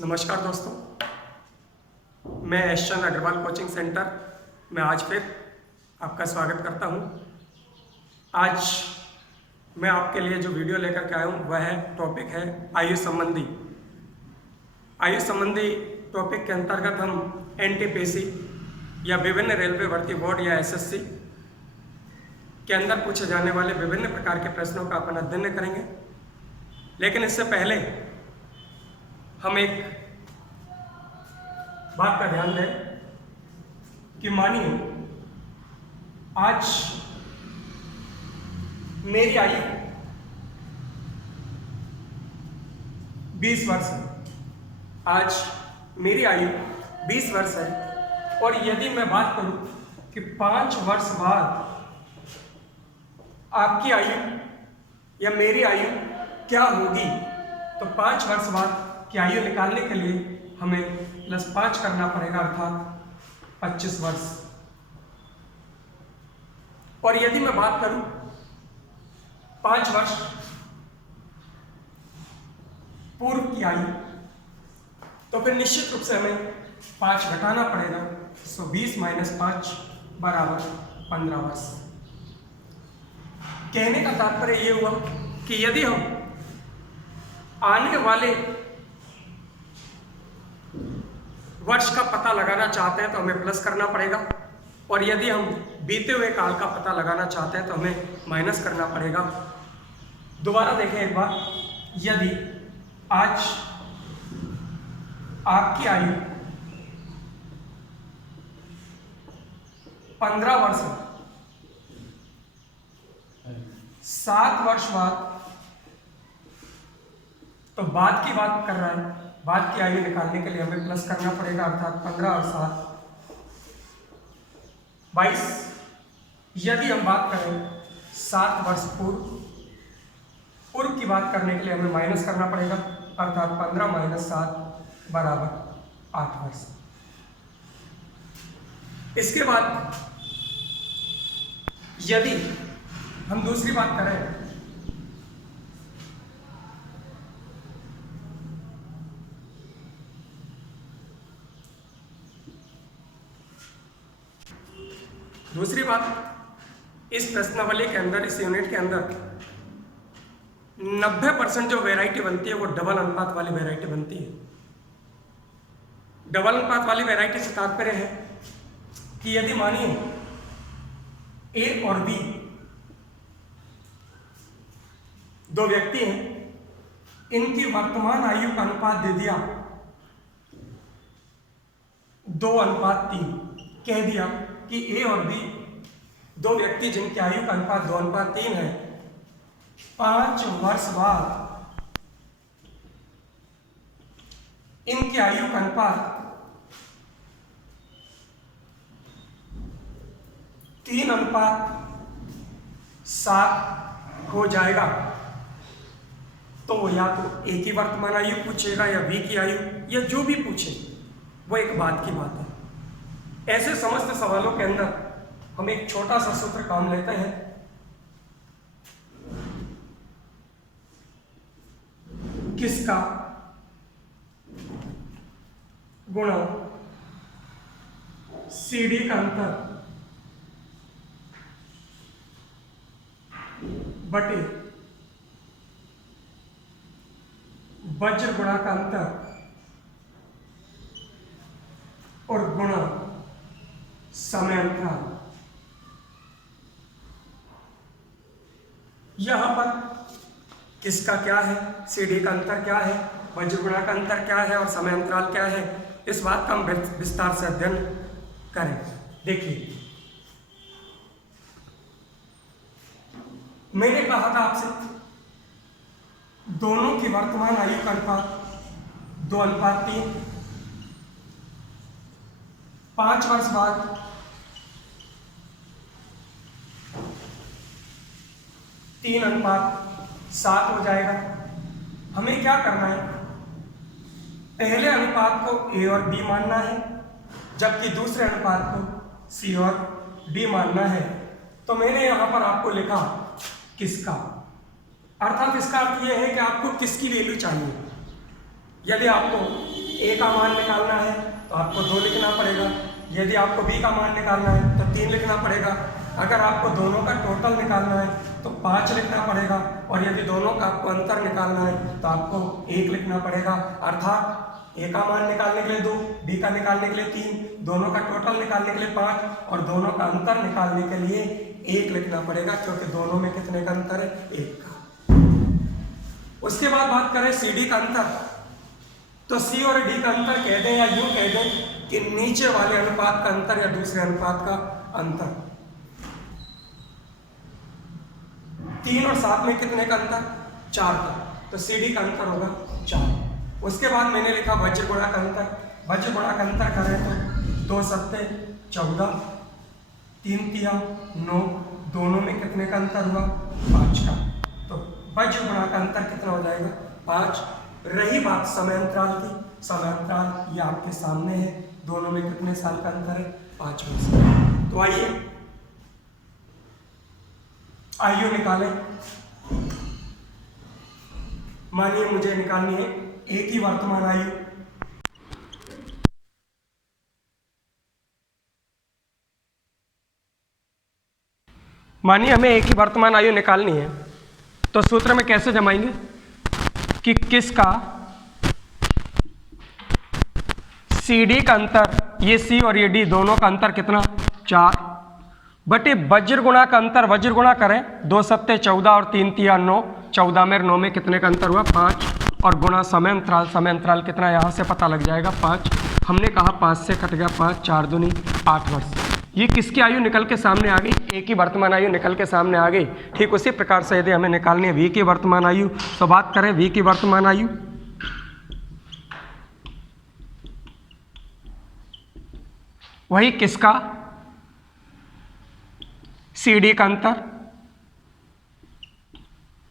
नमस्कार दोस्तों, मैं एसचंद अग्रवाल कोचिंग सेंटर में आज फिर आपका स्वागत करता हूं। आज मैं आपके लिए जो वीडियो लेकर के आया हूं वह टॉपिक है आयु संबंधी। आयु संबंधी टॉपिक के अंतर्गत हम एनटीपीसी या विभिन्न रेलवे भर्ती बोर्ड या एसएससी के अंदर पूछे जाने वाले विभिन्न प्रकार के प्रश्नों का अपन अध्ययन करेंगे। लेकिन इससे पहले हम एक बात का ध्यान दें कि मानिए आज मेरी आयु 20 वर्ष है। आज मेरी आयु 20 वर्ष है और यदि मैं बात करूं कि 5 वर्ष बाद आपकी आयु या मेरी आयु क्या होगी, तो 5 वर्ष बाद की आयु निकालने के लिए हमें +5 करना पड़ेगा, अर्थात 25 वर्ष। और यदि मैं बात करूं 5 वर्ष पूर्व की आयु, तो फिर निश्चित रूप से हमें 5 घटाना पड़ेगा। 20 - 5 = 15 वर्ष। कहने का तात्पर्य यह हुआ कि यदि हम आने वाले वर्ष का पता लगाना चाहते हैं तो हमें प्लस करना पड़ेगा, और यदि हम बीते हुए काल का पता लगाना चाहते हैं तो हमें माइनस करना पड़ेगा। दोबारा देखें एक बार, यदि आज आपकी आयु 15 वर्ष है, 7 वर्ष बाद, तो बाद की बात कर रहा है, बाद की आयु निकालने के लिए हमें प्लस करना पड़ेगा, अर्थात 15 और 7 22। यदि हम बात करें 7 वर्ष पूर्व की बात करने के लिए हमें माइनस करना पड़ेगा, अर्थात 15 - 7 = 8 वर्ष। इसके बाद यदि हम दूसरी बात करें, दूसरी बात, इस प्रश्नावली के अंदर, इस यूनिट के अंदर 90% जो वैरायटी बनती है वो डबल अनुपात वाली वैरायटी बनती है। डबल अनुपात वाली वैरायटी से तात्पर्य है कि यदि मानिए ए और बी दो व्यक्ति हैं, इनकी वर्तमान आयु का अनुपात दे दिया 2:3, कह दिया कि ए और बी दो व्यक्ति जिनकी आयु का अनुपात 2:3 है, 5 वर्ष बाद इनकी आयु का अनुपात 3:7 हो जाएगा। तो या तो ए की वर्तमान आयु पूछेगा या बी की आयु, या जो भी पूछे वो एक बात की बात है। ऐसे समस्त सवालों के अंदर हम एक छोटा सा सूत्र काम लेते हैं, किसका गुणा CD का अंतर बटे वज्र गुणा का अंतर और गुणा समय अंतराल। यहां पर किसका क्या है, CD का अंतर क्या है, वज्र गुणा का अंतर क्या है और समय अंतराल क्या है, इस बात का हम विस्तार से अध्ययन करें। देखिए, मैंने कहा था आपसे दोनों की वर्तमान आयु का अनुपात 2:3, 5 वर्ष बाद 3:7 हो जाएगा। हमें क्या करना है, पहले अनुपात को ए और बी मानना है, जबकि दूसरे अनुपात को सी और डी मानना है। तो मैंने यहां पर आपको लिखा किसका, अर्थात इसका अर्थ यह है कि आपको किसकी वैल्यू चाहिए। यदि आपको A का मान निकालना है तो आपको 2 लिखना पड़ेगा, यदि आपको B का मान निकालना है तो 3 लिखना पड़ेगा, अगर आपको दोनों का टोटल निकालना है तो 5 लिखना पड़ेगा, और यदि दोनों का आपको अंतर निकालना है तो आपको 1 लिखना पड़ेगा। अर्थात A का मान निकालने के लिए 2, B का निकालने के लिए 3, दोनों का टोटल निकालने के लिए 5 और दोनों का अंतर निकालने के लिए 1 लिखना पड़ेगा, क्योंकि दोनों में कितने का अंतर है? 1 का। उसके बाद बात करें CD का अंतर, तो C और D का अंतर कह दें या यूं कह दें कि नीचे वाले अनुपात का अंतर या दूसरे अनुपात का अंतर। 3 और 7 में कितने का अंतर? 4 का, तो CD का अंतर होगा 4। उसके बाद मैंने लिखा वज्र गुणा का अंतर। वज्र गुणा का अंतर करें तो 2 सत्ते 14, 3 तिया 9, दोनों में कितने का अंतर हुआ? 5 का। तो वज्र गुणा का अंतर कितना हो जाएगा? 5। रही बात समय अंतराल की, समय अंतराल ये आपके सामने है, दोनों में कितने साल का अंतर है? 5 वर्ष। तो आइए आयु निकालें। मानिए मुझे निकालनी है A की वर्तमान आयु। मानिए हमें A की वर्तमान आयु निकालनी है, तो सूत्र में कैसे जमाएंगे कि किसका CD का अंतर, ये C और ये D दोनों का अंतर कितना? 4 बटे वज्र गुणा का अंतर, वज्र गुणा करें 2 सत्ते 14 और 3 तिया 9, 14 में 9 में कितने का अंतर हुआ? 5, और गुणा समय अंतराल, समय अंतराल कितना यहाँ से पता लग जाएगा? 5। हमने कहा 5 से कट गया 5, 4 दूनी 8 वर्ष। ये किसकी आयु निकल के सामने आ गई? A की वर्तमान आयु निकल के सामने आ गई। ठीक उसी प्रकार से यदि हमें निकालनी है V की वर्तमान आयु, तो बात करें V की वर्तमान आयु। वही किसका? CD का अंतर,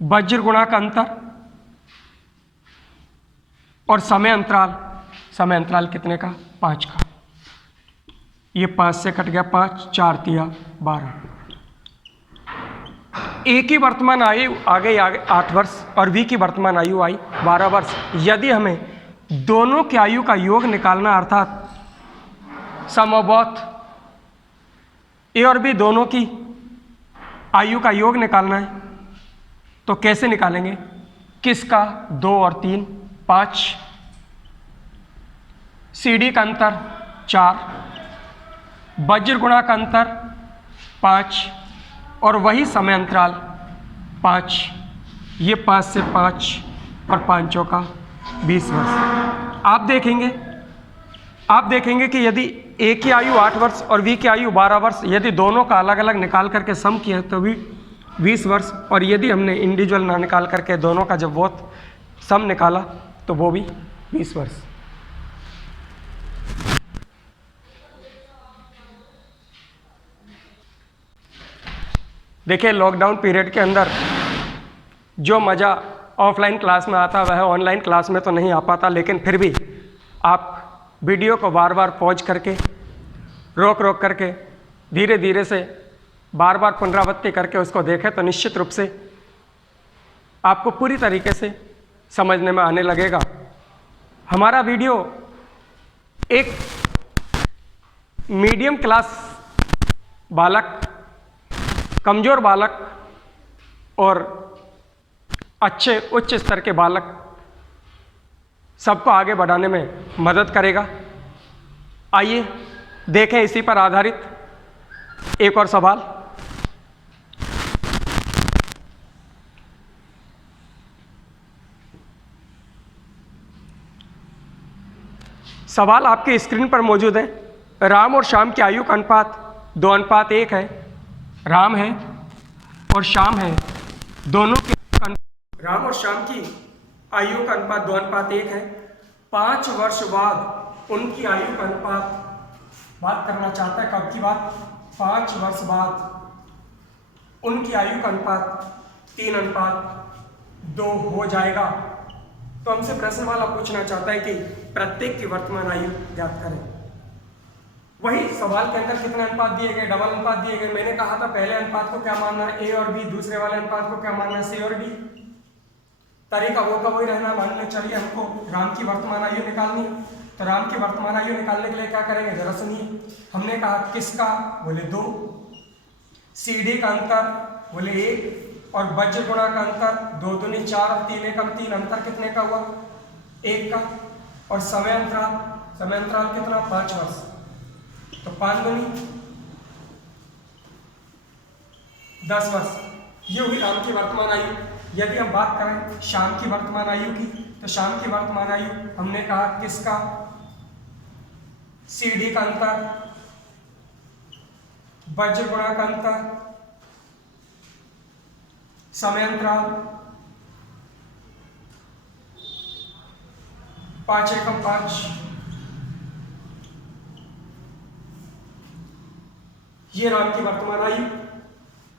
वज्र गुणा का अंतर और समय अंतराल, समय अंतराल कितने का? 5 का। ये 5 से कट गया 5, 4 तिया 12। A की वर्तमान आयु आ गई 8 वर्ष और V की वर्तमान आयु आई 12 वर्ष। यदि हमें दोनों की आयु का योग निकालना, अर्थात सम ऑफ बोथ A और B दोनों की आयु का योग निकालना है, तो कैसे निकालेंगे? किसका? 2 और 3 5, CD का अंतर 4, वज्र गुणा का अंतर 5 और वही समय अंतराल 5, ये 5 से 5 और 5 का 20 वर्ष। आप देखेंगे कि यदि A की आयु 8 वर्ष और V की आयु 12 वर्ष, यदि दोनों का अलग अलग निकाल करके सम किया तो भी 20 वर्ष, और यदि हमने इंडिविजुअल ना निकाल करके दोनों का जब बहुत सम निकाला तो वो भी 20 वर्ष। देखिए लॉकडाउन पीरियड के अंदर जो मज़ा ऑफलाइन क्लास में आता वह ऑनलाइन क्लास में तो नहीं आ पाता, लेकिन फिर भी आप वीडियो को बार बार पॉज करके रोक रोक करके धीरे धीरे से बार बार पुनरावृत्ति करके उसको देखें तो निश्चित रूप से आपको पूरी तरीके से समझने में आने लगेगा। हमारा वीडियो एक मीडियम क्लास बालक, कमज़ोर बालक और अच्छे उच्च स्तर के बालक सबको आगे बढ़ाने में मदद करेगा। आइए देखें इसी पर आधारित एक और सवाल। सवाल आपके स्क्रीन पर मौजूद है। राम और श्याम की आयु का अनुपात 2:1 है। राम है और श्याम है, दोनों के राम और श्याम की आयु का अनुपात 2:1 है। 5 वर्ष बाद उनकी आयु का अनुपात, बात करना चाहता है कब की बात? 5 वर्ष बाद उनकी आयु का अनुपात 3:2 हो जाएगा। तो हमसे प्रश्न वाला पूछना चाहता है कि प्रत्येक की वर्तमान आयु ज्ञात करें। वही सवाल के अंदर कितने अनुपात दिए गए? डबल अनुपात दिए गए। मैंने कहा था पहले अनुपात को क्या मानना है? A और B, दूसरे वाले अनुपात को क्या मानना है? C और D। तरीका वो का वही रहना। मान लो चलिए हमको राम की वर्तमान आयु निकालनी है, तो राम की वर्तमान आयु निकालने के लिए क्या करेंगे जरा सुनिए। हमने कहा किसका, बोले 2, CD का अंतर बोले 1, और वज्र गुणा का अंतर 2 दूनी 4 और 3 एकम 3, अंतर कितने का हुआ 1 का। और समय अंतराल कितना 5 वर्ष, तो 5 दूनी 10 वर्ष। ये हुई राम की वर्तमान आयु। यदि हम बात करें श्याम की वर्तमान आयु की, तो श्याम की वर्तमान आयु हमने कहा किसका, CD का अंतर, वज्र गुणा का अंतर, समय अंतराल 5 एकम 5। ये राम की वर्तमान आयु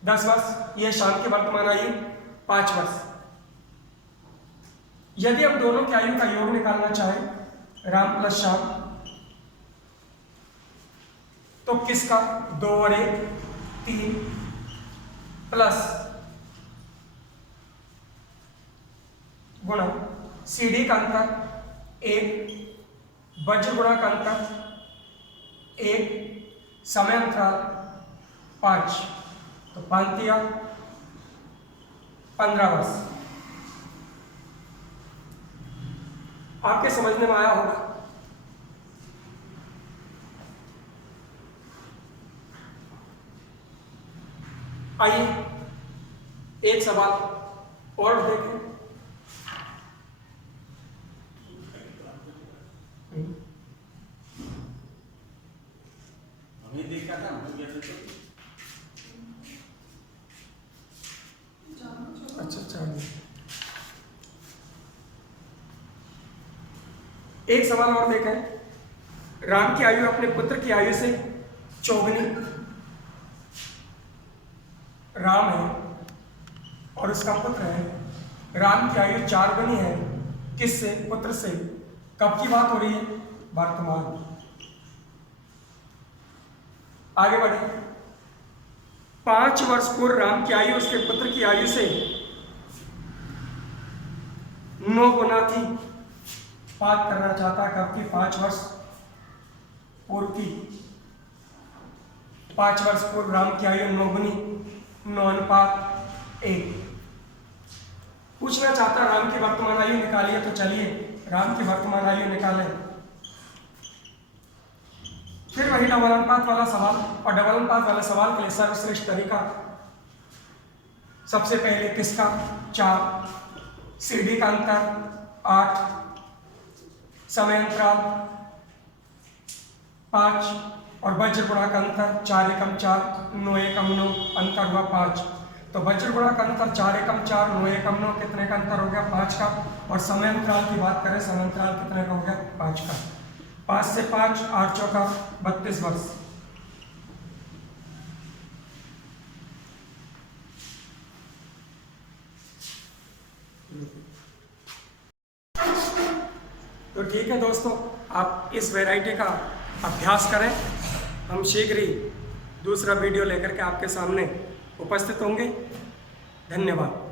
10 वर्ष, ये श्याम की वर्तमान आयु 5 वर्ष। यदि हम दोनों की आयु का योग निकालना चाहें राम प्लस श्याम, तो किसका 2 और 1 3 प्लस गुणा CD का अंतर 1, वज्र गुणा का अंतर 1, समय अंतराल 5, तो 5 दिया 15 वर्ष। आपके समझने में आया होगा। आइए एक सवाल और देखें। हमें देखा था अच्छा, एक सवाल और देखें। राम की आयु अपने पुत्र की आयु से चौगुनी, राम है और उसका पुत्र है। राम की आयु 4 गुनी है, किससे, पुत्र से। कब की बात हो रही है, वर्तमान। आगे बढ़े। 5 वर्ष पूर्व राम की आयु उसके पुत्र की आयु से 9 गुना थी। बात करना चाहता है कब की, 5 वर्ष पूर्व की। 5 वर्ष पूर्व राम की आयु 9 गुनी, 9:1। पूछना चाहता राम की वर्तमान आयु निकालिए, तो चलिए राम की वर्तमान आयु निकालें। फिर वही डबल अनुपात वाला सवाल, और डबल अनुपात वाले सवाल के लिए सर्वश्रेष्ठ तरीका, सबसे पहले किसका 4, CD का अंतर 8, समय अंतराल 5, और वज्र गुणा का अंतर 4 एकम 4, 9 एकम 9, अंतर हुआ 5। तो वज्र गुणा का अंतर 4 एकम 4, 9 एकम 9, कितने का अंतर हो गया 5 का। और समय अंतराल की बात करें, समय अंतराल कितने का हो गया 5 का। 5 से 5 8 चौका 32 वर्ष। तो ठीक है दोस्तों, आप इस वैरायटी का अभ्यास करें। हम शीघ्र ही दूसरा वीडियो लेकर के आपके सामने उपस्थित होंगे। धन्यवाद।